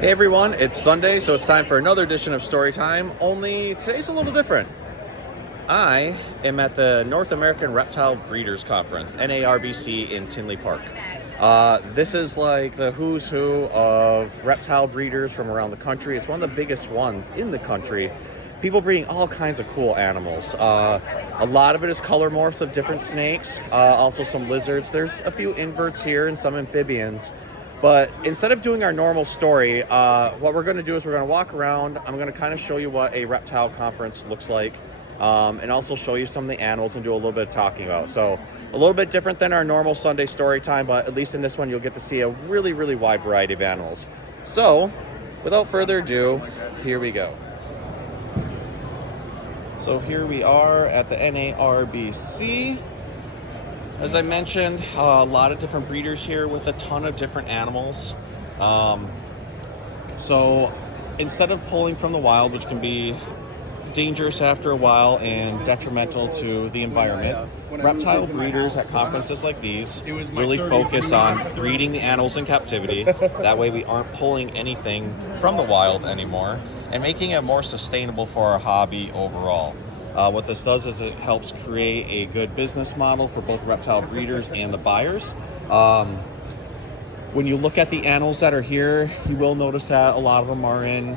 Hey everyone, it's Sunday, so it's time for another edition of Story Time, only today's a little different. I am at the North American Reptile Breeders Conference, NARBC, in Tinley Park. This is like the who's who of reptile breeders from around the country. It's one of the biggest ones in the country. People breeding all kinds of cool animals. A lot of it is color morphs of different snakes, also some lizards. There's a few inverts here and some amphibians. But instead of doing our normal story, what we're going to do is we're going to walk around. I'm going to kind of show you what a reptile conference looks like, and also show you some of the animals and do a little bit of talking about. So a little bit different than our normal Sunday story time, but at least in this one you'll get to see a really, really wide variety of animals. So without further ado, here we go. So here we are at the NARBC. As I mentioned, a lot of different breeders here with a ton of different animals. So instead of pulling from the wild, which can be dangerous after a while and detrimental to the environment, reptile breeders at conferences like these really focus on breeding the animals in captivity. That way we aren't pulling anything from the wild anymore and making it more sustainable for our hobby overall. What this does is it helps create a good business model for both reptile breeders and the buyers. When you look at the animals that are here, you will notice that a lot of them are in,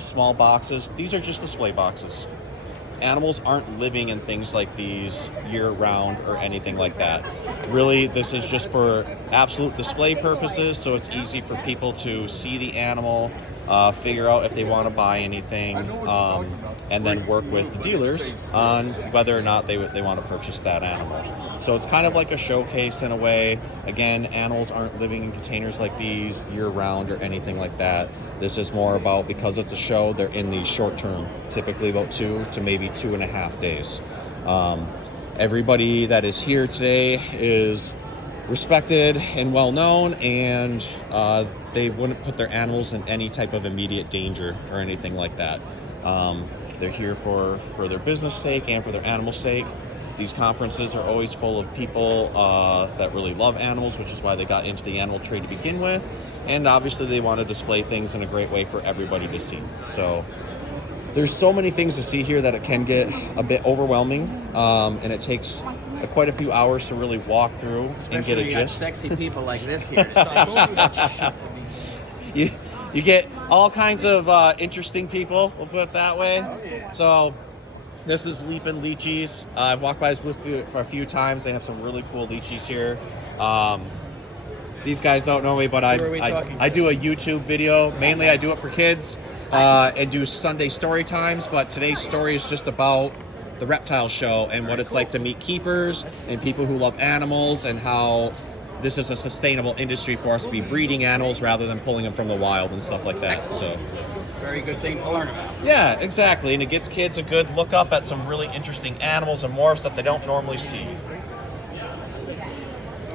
small boxes. These are just display boxes. Animals aren't living in things like these year-round or anything like that. Really, this is just for absolute display purposes, so it's easy for people to see the animal, figure out if they want to buy anything, and then work with the dealers on whether or not they want to purchase that animal. So it's kind of like a showcase in a way. Again, animals aren't living in containers like these year-round or anything like that. This is more about, because it's a show, they're in the short term, typically about 2 to maybe 2.5 days. Everybody that is here today is respected and well known, and they wouldn't put their animals in any type of immediate danger or anything like that. They're here for their business sake and for their animal sake. These conferences are always full of people that really love animals, which is why they got into the animal trade to begin with. And obviously they want to display things in a great way for everybody to see. So there's so many things to see here that it can get a bit overwhelming, and it takes quite a few hours to really walk through. Especially and get a you gist. got sexy people like this here. Stop, don't do that shit to me. You get all kinds of interesting people, we'll put it that way. Oh, yeah. So this is Leapin' Lychees. I've walked by this booth for a few times. They have some really cool lychees here. These guys don't know me, but I do a YouTube video. Mainly I do it for kids and do Sunday story times, but today's story is just about the reptile show and what it's like to meet keepers and people who love animals, and how this is a sustainable industry for us to be breeding animals rather than pulling them from the wild and stuff like that. So Very good thing to learn about. yeah, exactly. And it gets kids a good look up at some really interesting animals and morphs that they don't normally see.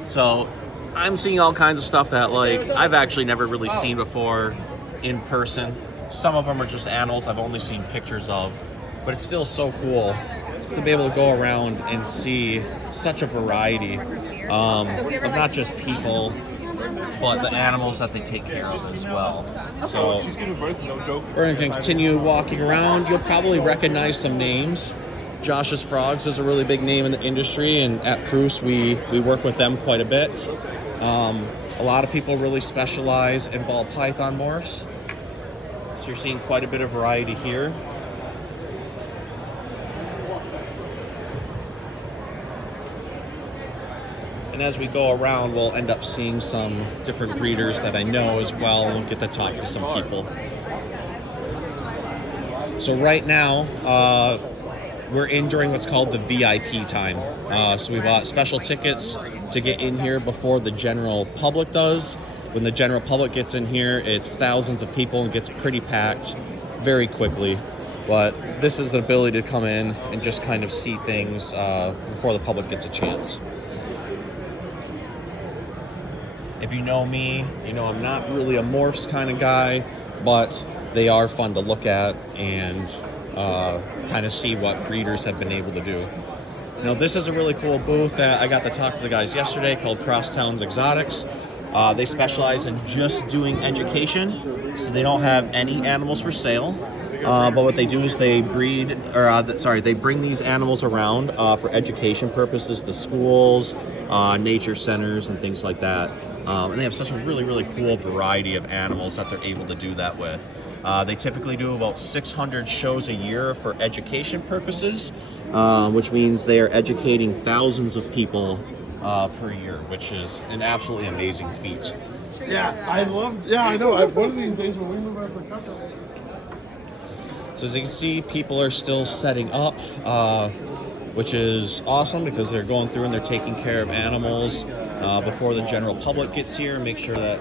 So I'm seeing all kinds of stuff that I've actually never really seen before in person. Some of them are just animals I've only seen pictures of, but it's still so cool to be able to go around and see such a variety of not just people, but the animals that they take care of as well. So we're going to continue walking around. You'll probably recognize some names. Josh's Frogs is a really big name in the industry, and at Pruce we work with them quite a bit. A lot of people really specialize in ball python morphs, so you're seeing quite a bit of variety here. And as we go around, we'll end up seeing some different breeders that I know as well, and we'll get to talk to some people. So right now, we're in during what's called the VIP time. So we bought special tickets to get in here before the general public does. When the general public gets in here, it's thousands of people and gets pretty packed very quickly. But this is the ability to come in and just kind of see things before the public gets a chance. If you know me, you know I'm not really a morphs kind of guy, but they are fun to look at and kind of see what breeders have been able to do. This is a really cool booth that I got to talk to the guys yesterday, called Crosstown's Exotics. They specialize in just doing education, so they don't have any animals for sale. But what they do is they breed, or they bring these animals around for education purposes to schools, nature centers, and things like that. And they have such a really, really cool variety of animals that they're able to do that with. They typically do about 600 shows a year for education purposes, which means they are educating thousands of people per year, which is an absolutely amazing feat. Yeah, I know. One of these days when we move out for country. So as you can see, people are still setting up, which is awesome because they're going through and they're taking care of animals before the general public gets here and make sure that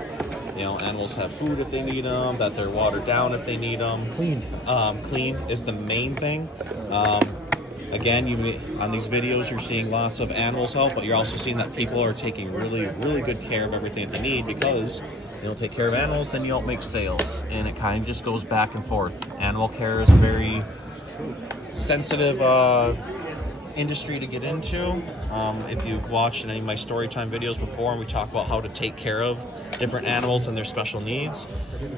animals have food if they need them, that they're watered down if they need them. Clean. Clean is the main thing. Again, on these videos, you're seeing lots of animals out, but you're also seeing that people are taking really, really good care of everything that they need, because you don't take care of animals, then you don't make sales, and it kind of just goes back and forth. Animal care is a very sensitive industry to get into. If you've watched any of my story time videos before, and we talk about how to take care of different animals and their special needs,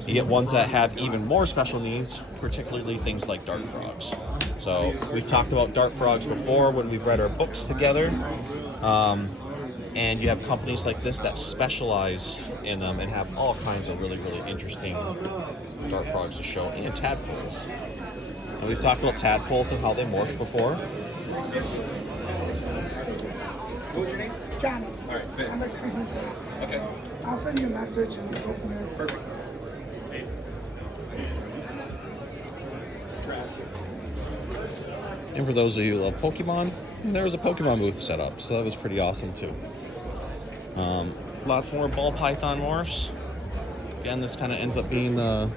you get ones that have even more special needs, particularly things like dart frogs. So we've talked about dart frogs before when we've read our books together. And you have companies like this that specialize in them and have all kinds of really, really interesting dart frogs to show, and tadpoles. And we've talked about tadpoles and how they morph before. John. All right, I'm like creeping. okay. I'll send you a message and we'll go from there. Perfect. And for those of you who love Pokemon, there was a Pokemon booth set up, so that was pretty awesome too. Lots more ball python morphs. Again, this kind of ends up being a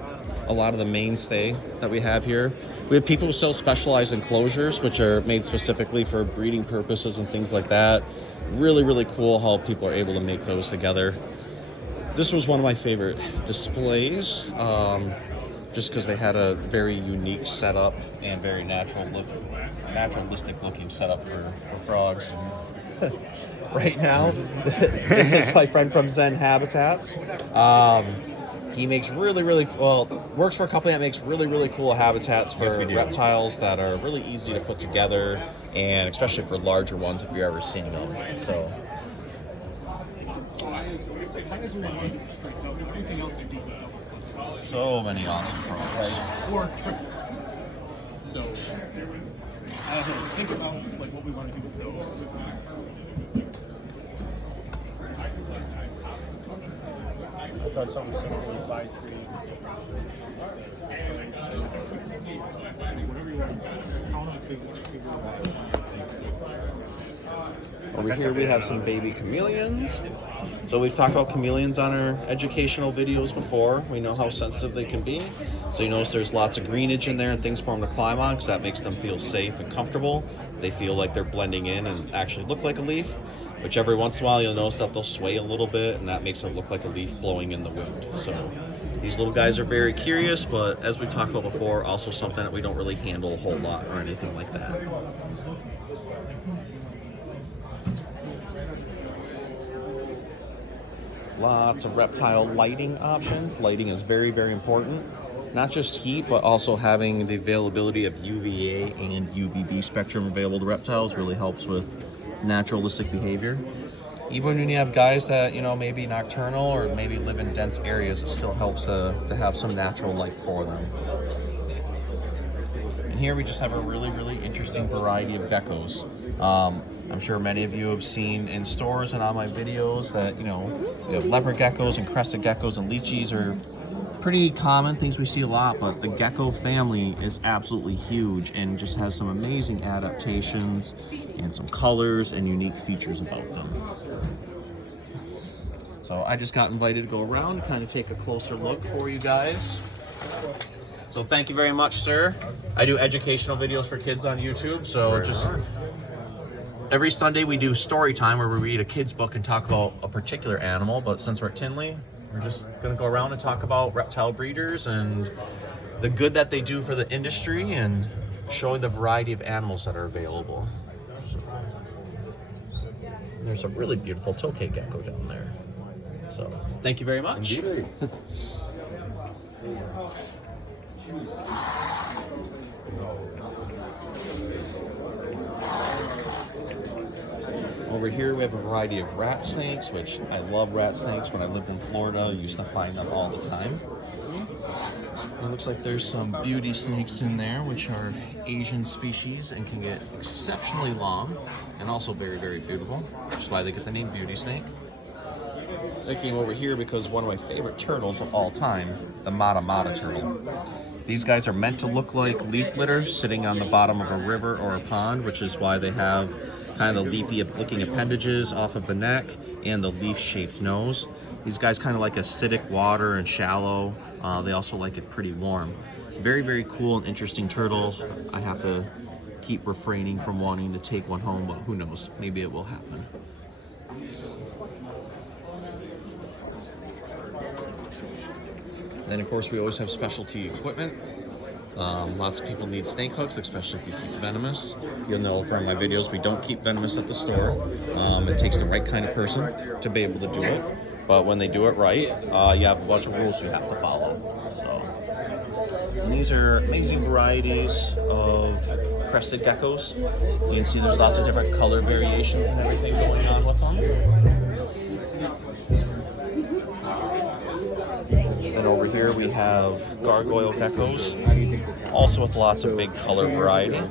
lot of the mainstay that we have here. We have people who still specialize in closures, which are made specifically for breeding purposes and things like that. Really, really cool how people are able to make those together. This was one of my favorite displays, just because they had a very unique setup and very naturalistic looking setup for frogs. Right now, this is my friend from Zen Habitats. He makes works for a company that makes really, really cool habitats for reptiles that are really easy to put together, and especially for larger ones if you're ever seeing them. So. So many awesome frogs. Or triple. So I have to think about what we want to do with those. I thought something simple was buy 3. Whatever you want. Count on figure out. Over here we have some baby chameleons. So we've talked about chameleons on our educational videos before. We know how sensitive they can be. So you notice there's lots of greenage in there and things for them to climb on, because that makes them feel safe and comfortable. They feel like they're blending in and actually look like a leaf, which every once in a while you'll notice that they'll sway a little bit, and that makes it look like a leaf blowing in the wind. So these little guys are very curious, but as we talked about before, also something that we don't really handle a whole lot or anything like that. Lots of reptile lighting options. Lighting is very, very important. Not just heat, but also having the availability of UVA and UVB spectrum available to reptiles really helps with naturalistic behavior. Even when you have guys that, maybe nocturnal or maybe live in dense areas, it still helps to have some natural light for them. And here we just have a really, really interesting variety of geckos. I'm sure many of you have seen in stores and on my videos that, we have leopard geckos and crested geckos and lychees are pretty common, things we see a lot, but the gecko family is absolutely huge and just has some amazing adaptations and some colors and unique features about them. So I just got invited to go around, kind of take a closer look for you guys. So thank you very much, sir. I do educational videos for kids on YouTube, so every Sunday we do story time where we read a kid's book and talk about a particular animal, but since we're at Tinley, we're just going to go around and talk about reptile breeders and the good that they do for the industry and showing the variety of animals that are available. So, there's a really beautiful tokay gecko down there. So thank you very much. Indeed. Over here we have a variety of rat snakes, which I love rat snakes. When I lived in Florida, I used to find them all the time. It looks like there's some beauty snakes in there, which are Asian species and can get exceptionally long and also very, very beautiful, which is why they get the name beauty snake. I came over here because one of my favorite turtles of all time, the Mata Mata turtle. These guys are meant to look like leaf litter sitting on the bottom of a river or a pond, which is why they have kind of the leafy looking appendages off of the neck and the leaf-shaped nose. These guys kind of like acidic water and shallow. They also like it pretty warm. Very, very cool and interesting turtle. I have to keep refraining from wanting to take one home, but who knows? Maybe it will happen. Then, of course, we always have specialty equipment. Lots of people need snake hooks, especially if you keep venomous. You'll know from my videos, we don't keep venomous at the store. It takes the right kind of person to be able to do it. But when they do it right, you have a bunch of rules you have to follow. So, and these are amazing varieties of crested geckos. You can see there's lots of different color variations and everything going on with them. And over here we have gargoyle geckos, also with lots of big color variety. Then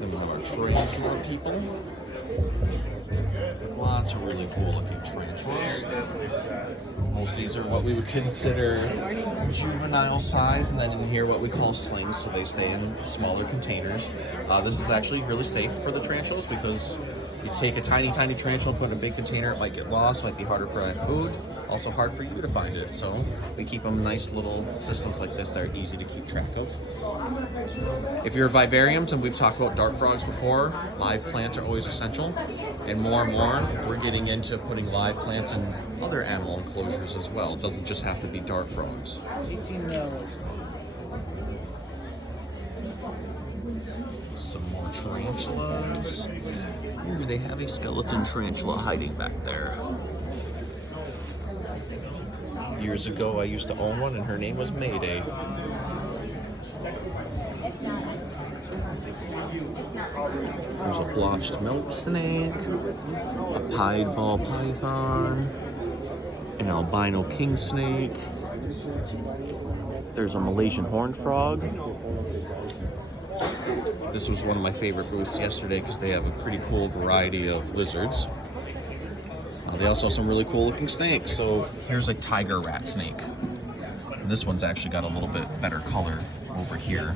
we have our tarantula people. Lots of really cool looking tarantulas. Most of these are what we would consider juvenile size, and then in here what we call slings, so they stay in smaller containers. This is actually really safe for the tarantulas because you take a tiny tarantula and put it in a big container, it might get lost, might be harder for food, also hard for you to find it. So we keep them in nice little systems like this that are easy to keep track of. If you're vivariums, and we've talked about dart frogs before, live plants are always essential. And more, we're getting into putting live plants in other animal enclosures as well. It doesn't just have to be dart frogs. Some more tarantulas. Ooh, they have a skeleton tarantula hiding back there. Years ago, I used to own one, and her name was Mayday. There's a blotched milk snake, a pied ball python, an albino king snake. There's a Malaysian horned frog. This was one of my favorite booths yesterday because they have a pretty cool variety of lizards. They also have some really cool looking snakes. So here's a tiger rat snake. And this one's actually got a little bit better color over here.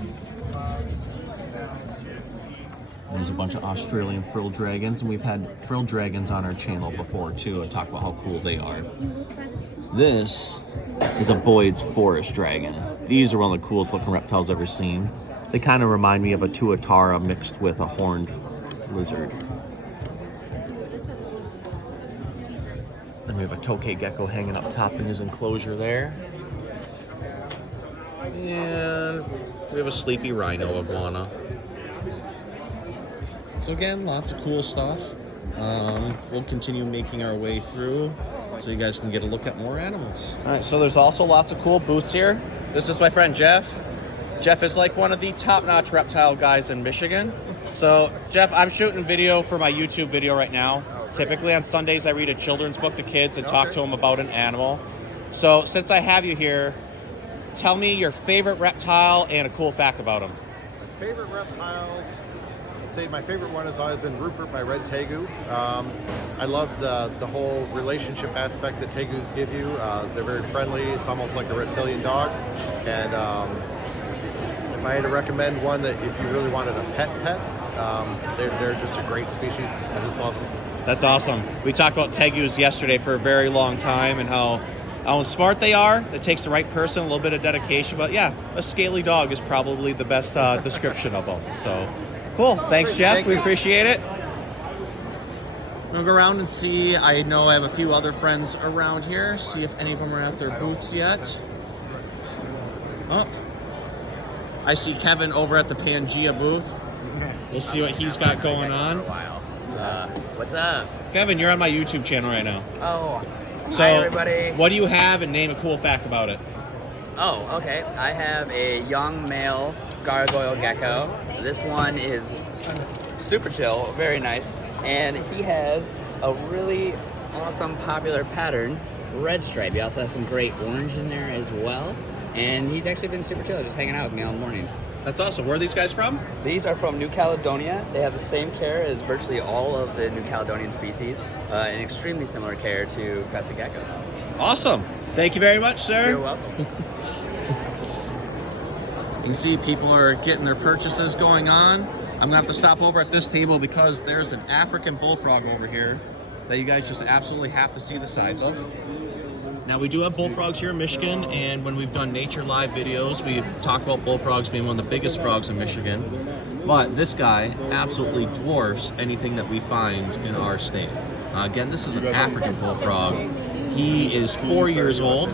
There's a bunch of Australian frilled dragons, and we've had frilled dragons on our channel before too and talked about how cool they are. This is a Boyd's forest dragon. These are one of the coolest looking reptiles I've ever seen. They kind of remind me of a tuatara mixed with a horned lizard. Then we have a tokay gecko hanging up top in his enclosure there. And we have a sleepy rhino iguana. So again, lots of cool stuff. We'll continue making our way through so you guys can get a look at more animals. All right, so there's also lots of cool booths here. This is my friend Jeff. Jeff is like one of the top-notch reptile guys in Michigan. So Jeff, I'm shooting video for my YouTube video right now. Typically on Sundays, I read a children's book to kids and talk to them about an animal. So since I have you here, tell me your favorite reptile and a cool fact about him. My favorite reptiles, I'd say my favorite one has always been Rupert, my red tegu. I love the whole relationship aspect that tegus give you. They're very friendly. It's almost like a reptilian dog. And if I had to recommend one that if you really wanted a pet, they're just a great species. I just love them. That's awesome. We talked about tegus yesterday for a very long time and how smart they are. It takes the right person, a little bit of dedication, but yeah, a scaly dog is probably the best description of them. So cool. Thanks, Jeff. We appreciate it. We'll go around and see. I know I have a few other friends around here. See if any of them are at their booths yet. Oh, I see Kevin over at the Pangea booth. We'll see what he's got going on. What's up? Kevin, you're on my YouTube channel right now. Oh, So, hi everybody. what do you have, and name a cool fact about it? Oh, okay. I have a young male gargoyle gecko. This one is super chill, very nice, and he has a really awesome popular pattern, red stripe. He also has some great orange in there as well, and he's actually been super chill, just hanging out with me all morning. That's awesome. Where are these guys from? These are from New Caledonia. They have the same care as virtually all of the New Caledonian species, and extremely similar care to crested geckos. Awesome. Thank you very much, sir. You're welcome. You can see people are getting their purchases going on. I'm gonna have to stop over at this table because there's an African bullfrog over here that you guys just absolutely have to see the size of. Now, we do have bullfrogs here in Michigan, and when we've done Nature Live videos, we've talked about bullfrogs being one of the biggest frogs in Michigan. But this guy absolutely dwarfs anything that we find in our state. Again, this is an African bullfrog. He is 4 years old.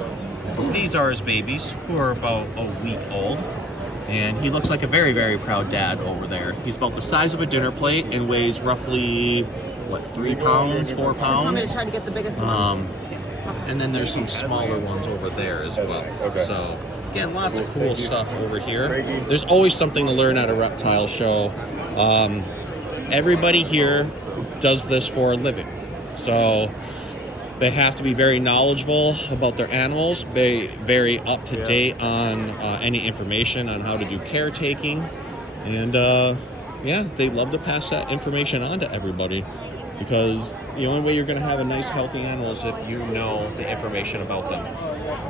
These are his babies, who are about a week old. And he looks like a very, very proud dad over there. He's about the size of a dinner plate and weighs roughly, what, 3 pounds, 4 pounds? I'm going to try to get the biggest ones. And then there's some smaller ones over there as well. So, again, lots of cool stuff over here. There's always something to learn at a reptile show. Everybody here does this for a living. So, they have to be very knowledgeable about their animals, be very up to date on any information on how to do caretaking. And, yeah, they love to pass that information on to everybody. Because the only way you're going to have a nice, healthy animal is if you know the information about them.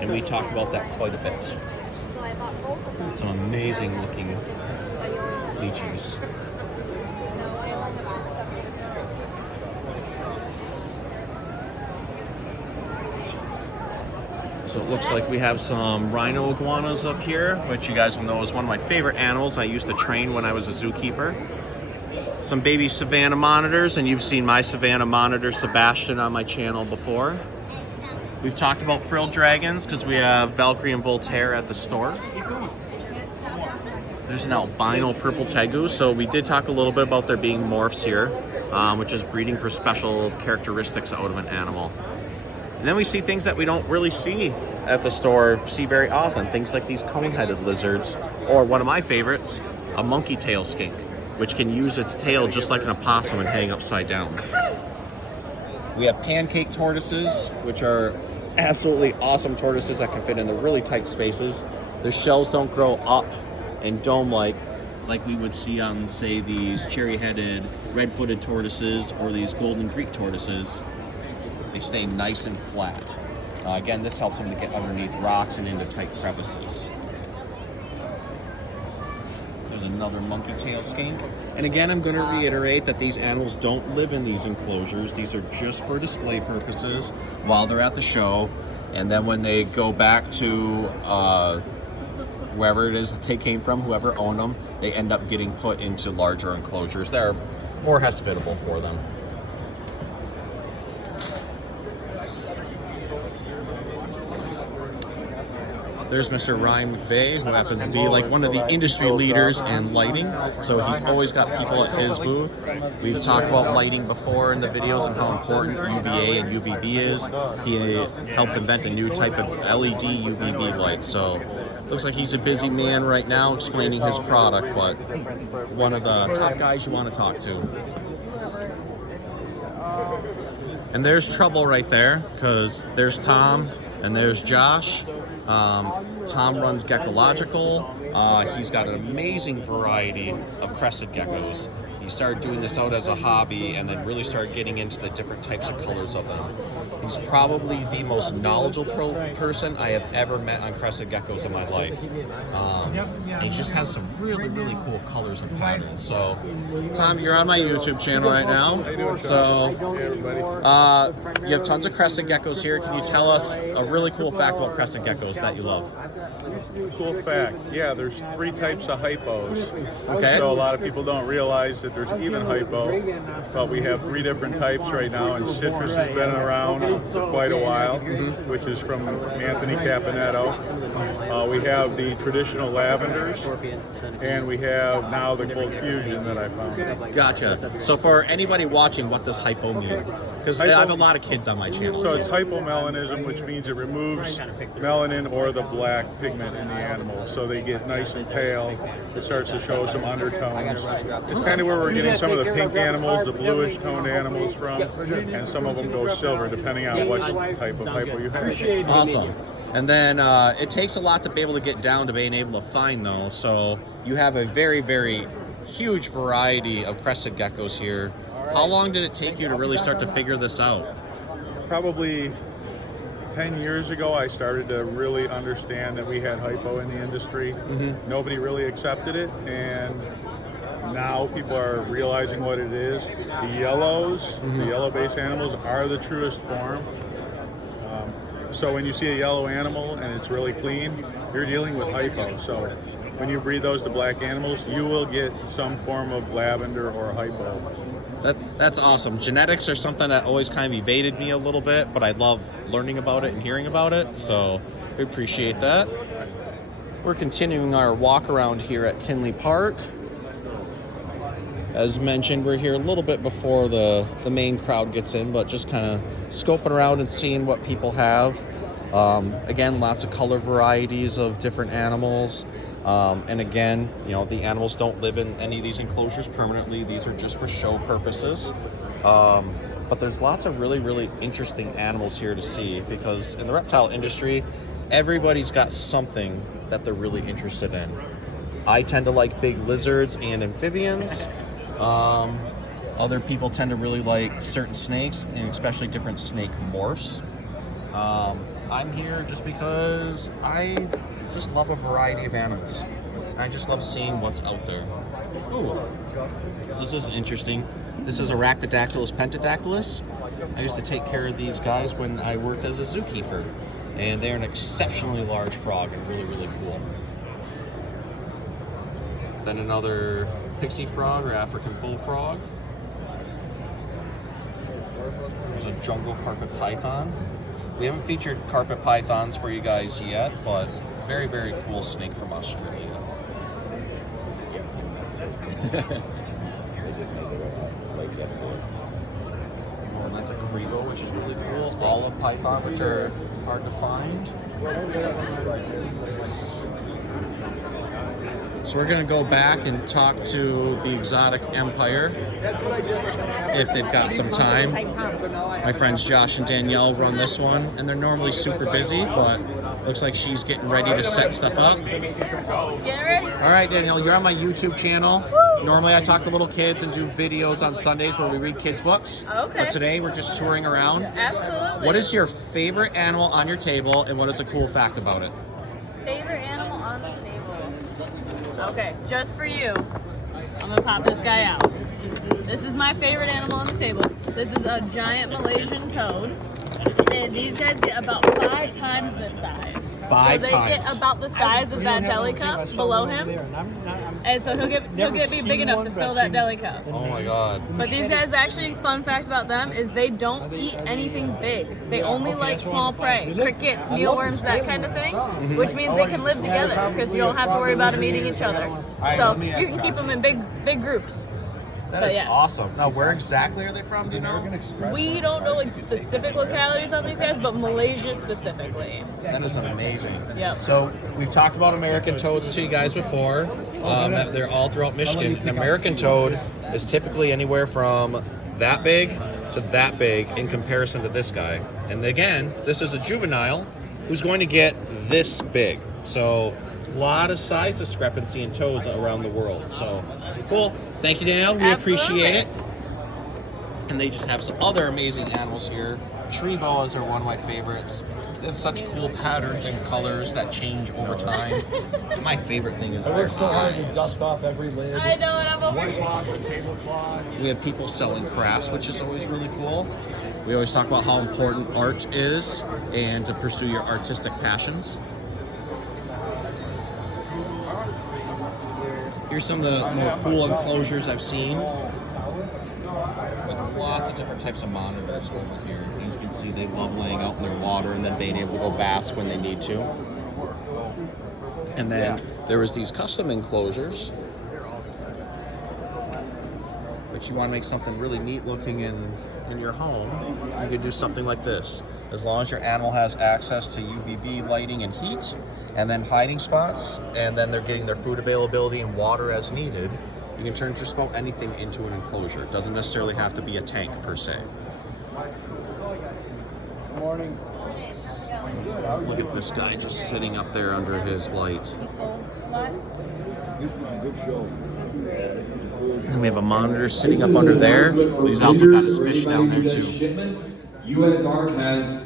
And we talk about that quite a bit. Some amazing looking lychees. So it looks like we have some rhino iguanas up here, which you guys will know is one of my favorite animals I used to train when I was a zookeeper. Some baby Savannah monitors, and you've seen my Savannah monitor Sebastian on my channel before. We've talked about frilled dragons because we have Valkyrie and Voltaire at the store. There's an albino purple tegu, so we did talk a little bit about there being morphs here, which is breeding for special characteristics out of an animal. And then we see things that we don't really see at the store, see very often, things like these cone-headed lizards, or one of my favorites, a monkey tail skink, which can use its tail just like an opossum and hang upside down. We have pancake tortoises, which are absolutely awesome tortoises that can fit in the really tight spaces. Their shells don't grow up and dome-like we would see on, say, these cherry-headed, red-footed tortoises or these golden Greek tortoises. They stay nice and flat. Again, this helps them to get underneath rocks and into tight crevices. There's another monkey tail skink. And again, I'm going to reiterate that these animals don't live in these enclosures. These are just for display purposes while they're at the show. And then when they go back to wherever it is that they came from, whoever owned them, they end up getting put into larger enclosures that are more hospitable for them. There's Mr. Ryan McVeigh, who happens to be like one of the industry leaders in lighting. So he's always got people at his booth. We've talked about lighting before in the videos and how important UVA and UVB is. He helped invent a new type of LED UVB light. So looks like he's a busy man right now explaining his product, but one of the top guys you want to talk to. And there's trouble right there, because there's Tom and there's Josh. Tom runs Geckological. He's got an amazing variety of crested geckos. He started doing this out as a hobby and then really started getting into the different types of colors of them. He's probably the most knowledgeable person I have ever met on crested geckos in my life. And he just has some really, really cool colors and patterns. So, Tom, you're on my YouTube channel right now. So, you have tons of crested geckos here. Can you tell us a really cool fact about crested geckos that you love? Cool fact. Yeah, there's 3 types of hypos. Okay. So a lot of people don't realize that there's even hypo, but we have 3 different types right now, and citrus has been around for quite a while, which is from Anthony Caponetto. We have the traditional lavenders, and we have now the cold fusion that I found. Gotcha. So for anybody watching, what does hypo mean? Because I have a lot of kids on my channel. So it's hypomelanism, which means it removes melanin or the black pigment in the animal, so they get nice and pale. It starts to show some undertones. It's kind of where we're getting some of the pink animals, the bluish toned animals from, and some of them go silver, depending on what type of hypo you have. Awesome. And then it takes a lot to be able to get down to being able to find those. So you have a very, very huge variety of crested geckos here. How long did it take you to really start to figure this out? Probably 10 years ago, I started to really understand that we had hypo in the industry. Nobody really accepted it, and now people are realizing what it is. The yellows, the yellow-based animals, are the truest form. So when you see a yellow animal and it's really clean, you're dealing with hypo. So when you breed those to black animals, you will get some form of lavender or hypo. That's awesome. Genetics are something that always kind of evaded me a little bit, but I love learning about it and hearing about it, so we appreciate that. We're continuing our walk around here at Tinley Park. As mentioned, we're here a little bit before the main crowd gets in, but just kind of scoping around and seeing what people have. Again, lots of color varieties of different animals. And again, you know, the animals don't live in any of these enclosures permanently. These are just for show purposes. But there's lots of really, really interesting animals here to see, because in the reptile industry, everybody's got something that they're really interested in. I tend to like big lizards and amphibians. Other people tend to really like certain snakes, and especially different snake morphs. I'm here just because I just love a variety of animals. I just love seeing what's out there. Ooh, so this is interesting. This is Arachnidactylus pentadactylus. I used to take care of these guys when I worked as a zookeeper, and they're an exceptionally large frog and really, really cool. Then another pixie frog or African bullfrog. There's a jungle carpet python. We haven't featured carpet pythons for you guys yet, but very, very cool snake from Australia. Oh, and that's a Grebo, which is really cool. Olive python, which are hard to find. So we're going to go back and talk to the Exotic Empire if they've got some time. My friends Josh and Danielle run this one, and they're normally super busy, but looks like she's getting ready to set stuff up. Get ready. All right, Danielle, you're on my YouTube channel. Normally I talk to little kids and do videos on Sundays where we read kids' books. Okay. But today we're just touring around. Absolutely. What is your favorite animal on your table, and what is a cool fact about it? Favorite animal on the table? Okay, just for you, I'm gonna pop this guy out. This is my favorite animal on the table. This is a giant Malaysian toad. And these guys get about 5 times this size. So they get about the size of that deli cup below him. And so he'll get be big enough to fill that deli cup. Oh my god. But these guys, actually, fun fact about them is they don't eat anything big. They only like small prey, crickets, mealworms, that kind of thing, which means they can live together because you don't have to worry about them eating each other. So you can keep them in big groups. That is awesome. Now, where exactly are they from, do you know? We don't know like specific localities on these guys, but Malaysia specifically. That is amazing. Yep. So we've talked about American toads to you guys before. That they're all throughout Michigan. An American toad is typically anywhere from that big to that big in comparison to this guy. And again, this is a juvenile who's going to get this big. So a lot of size discrepancy in toads around the world. So cool. Thank you, Danielle. We appreciate it. And they just have some other amazing animals here. Tree boas are one of my favorites. They have such cool patterns and colors that change over time. My favorite thing is their eyes. Dust off every lid. I know, and I'm over here. We have people selling crafts, which is always really cool. We always talk about how important art is and to pursue your artistic passions. Here's some of the more cool enclosures I've seen. With lots of different types of monitors over here. As you can see, they love laying out in their water and then being able to go bask when they need to. And then there was these custom enclosures, but you want to make something really neat looking in your home, you could do something like this. As long as your animal has access to UVB lighting and heat, and then hiding spots, and then they're getting their food availability and water as needed, you can turn just about anything into an enclosure. It doesn't necessarily have to be a tank per se. Good morning. Look at this guy just sitting up there under his light. This was a good show. And we have a monitor sitting up under there. He's also got his fish down there too. US ARC has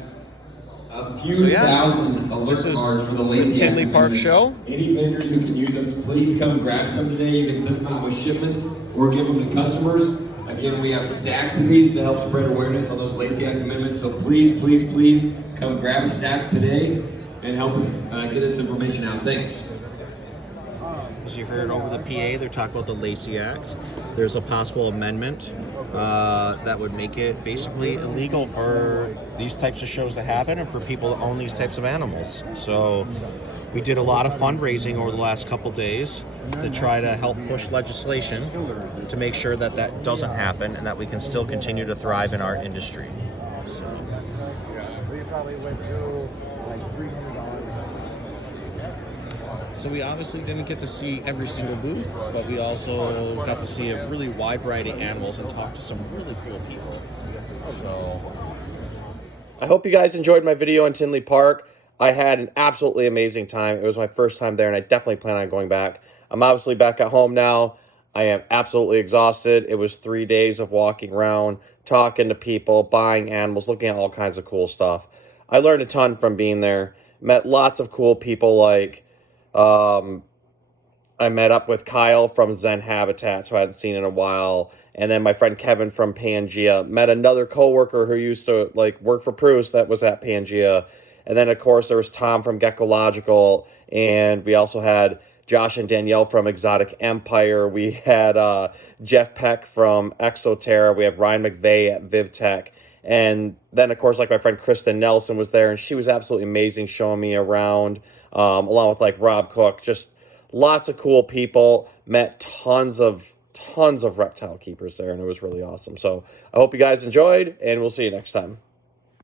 a few thousand alert cards for the Lacey Tinley Park show. Any vendors who can use them, please come grab some today. You can send them out with shipments or give them to customers. Again, we have stacks of these to help spread awareness on those Lacey Act amendments. So please, please, please come grab a stack today and help us get this information out. Thanks. As you heard over the PA, they're talking about the Lacey Act. There's a possible amendment that would make it basically illegal for these types of shows to happen and for people to own these types of animals. So we did a lot of fundraising over the last couple days to try to help push legislation to make sure that that doesn't happen and that we can still continue to thrive in our industry. So. We probably went through like $300. So we obviously didn't get to see every single booth, but we also got to see a really wide variety of animals and talk to some really cool people. So I hope you guys enjoyed my video on Tinley Park. I had an absolutely amazing time. It was my first time there, and I definitely plan on going back. I'm obviously back at home now. I am absolutely exhausted. It was 3 days of walking around, talking to people, buying animals, looking at all kinds of cool stuff. I learned a ton from being there. Met lots of cool people like... I met up with Kyle from Zen Habitats, who I hadn't seen in a while, and then my friend Kevin from Pangea. Met another coworker who used to work for Bruce that was at Pangea, and then of course there was Tom from Geckological, and we also had Josh and Danielle from Exotic Empire. We had Jeff Peck from ExoTerra. We have Ryan McVeigh at VivTech. And then, of course, my friend Kristen Nelson was there, and she was absolutely amazing showing me around, along with, Rob Cook. Just lots of cool people. Met tons of reptile keepers there, and it was really awesome. So I hope you guys enjoyed, and we'll see you next time.